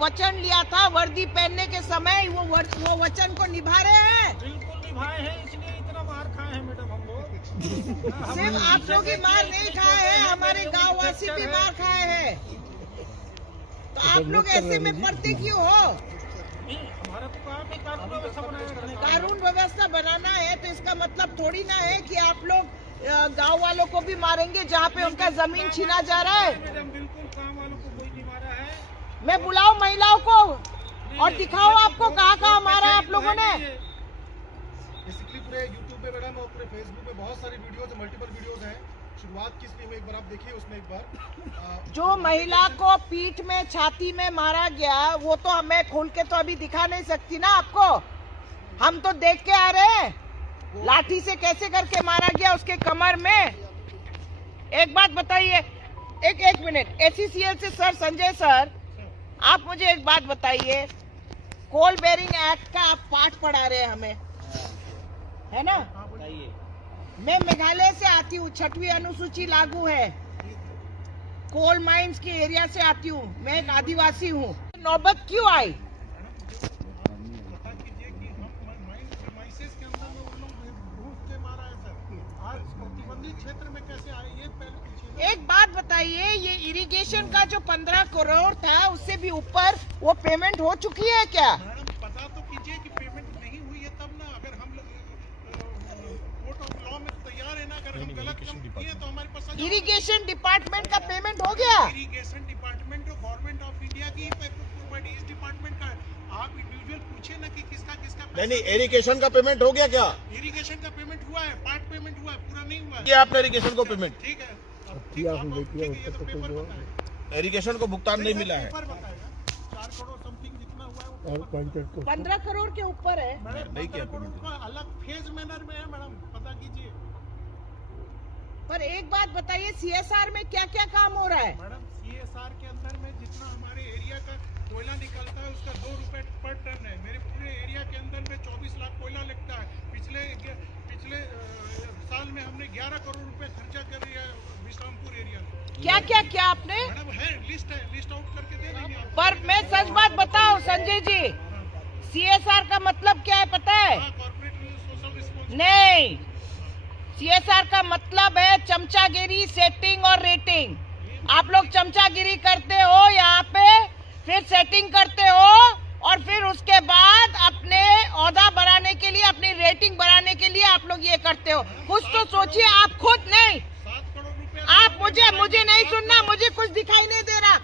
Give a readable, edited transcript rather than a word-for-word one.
वचन लिया था वर्दी पहनने के समय, वो वचन को निभा रहे हैं? बिल्कुल निभाए हैं, इसलिए इतना मार खाए हैं मैडम हम लोग। सिर्फ आप लोग ही मार नहीं खाए हैं, हमारे गाँव वासी भी मार खाए हैं। तो आप लोग ऐसे में पड़ते क्यों हो? हमारा तो काम है कानून व्यवस्था बनाना। कानून व्यवस्था बनाना है तो इसका मतलब थोड़ी ना है कि आप लोग गांव वालों को भी मारेंगे जहाँ पे उनका जमीन छीना जा रहा है। मैडम बिल्कुल काम वालों को कोई नहीं मारा है। मैं बुलाऊं महिलाओं को और दिखाओ आपको कहाँ मारा है आप लोगों ने। बेसिकली पूरे यूट्यूब पे मैडम और पूरे फेसबुक पे बहुत सारी वीडियोस, मल्टीपल वीडियोस हैं। शुरुआत किस लिए हुई एक बार आप देखिए, उसमें एक बार जो महिला को पीठ में छाती में मारा गया वो तो हमें खोल के तो अभी दिखा नहीं सकती ना आपको, हम तो देख के आ रहे हैं लाठी से कैसे करके मारा गया उसके कमर में। एक बात बताइए, एक मिनट, ACCL से सर, संजय सर, आप मुझे एक बात बताइए, कोल बेरिंग एक्ट का आप पाठ पढ़ा रहे हैं हमें, है ना? मैं मेघालय से आती हूँ, 6वीं अनुसूची लागू है, कोल माइंस के एरिया से आती हूँ, मैं एक आदिवासी हूँ। नौबत क्यों आई? क्षेत्र में कैसे आए ये पहले? एक बात बताइए, ये इरिगेशन का जो 15 करोड़ था उससे भी ऊपर वो पेमेंट हो चुकी है क्या? मैडम पता तो कीजिए कि पेमेंट नहीं हुई है तब ना, अगर हम कोर्ट ऑफ लॉ में तैयार है ना, अगर हम गलत काम किए तो हमारे पास इरिगेशन डिपार्टमेंट का पेमेंट हो गया? इरिगेशन डिपार्टमेंट जो गवर्नमेंट ऑफ इंडिया की इस डिपार्टमेंट का, आप इंडिविजुअल पूछे ना कि किसका नहीं, इरिगेशन का पेमेंट हो गया क्या? इरिगेशन का पेमेंट हुआ है, पार्ट पेमेंट हुआ है, पूरा नहीं हुआ है। किया आपने इरिगेशन को पेमेंट? ठीक है, ठीक है, ये तो पेपर बताएगा। इरिगेशन को भुगतान नहीं मिला है। पेपर बताएगा 4 करोड़ समथिंग जितना हुआ है वो 15 करोड़ के ऊपर है। मैडम नहीं किया 15 करोड़ का अलग फेज मैनर में है मैडम, पता कीजिए। पर एक बात बताइए, CSR में क्या क्या काम हो रहा है? मैडम CSR के अंदर में जितना हमारे एरिया का कोयला निकलता है उसका 2 रुपए पर टन है। मेरे पूरे एरिया के अंदर में 24 लाख कोयला लगता है। पिछले साल में हमने 11 करोड़ रुपए खर्चा कर दिया विश्रामपुर एरिया में। क्या क्या क्या आपने? मैडम है, लिस्ट है, लिस्ट आउट करके दे देंगे आप। पर मैं सच बात बताऊं संजय जी, CSR का मतलब क्या है पता है? Corporate social responsibility. नहीं, CSR का मतलब है चमचागिरी, सेटिंग और रेटिंग। आप लोग चमचागिरी करते हो यहाँ पे, फिर सेटिंग करते हो और फिर उसके बाद अपने ओहदा बढ़ाने के लिए, अपनी रेटिंग बढ़ाने के लिए आप लोग ये करते हो। कुछ तो सोचिए आप खुद। नहीं, 7 करोड़ रुपए आप मुझे नहीं सुनना, मुझे कुछ दिखाई नहीं दे रहा।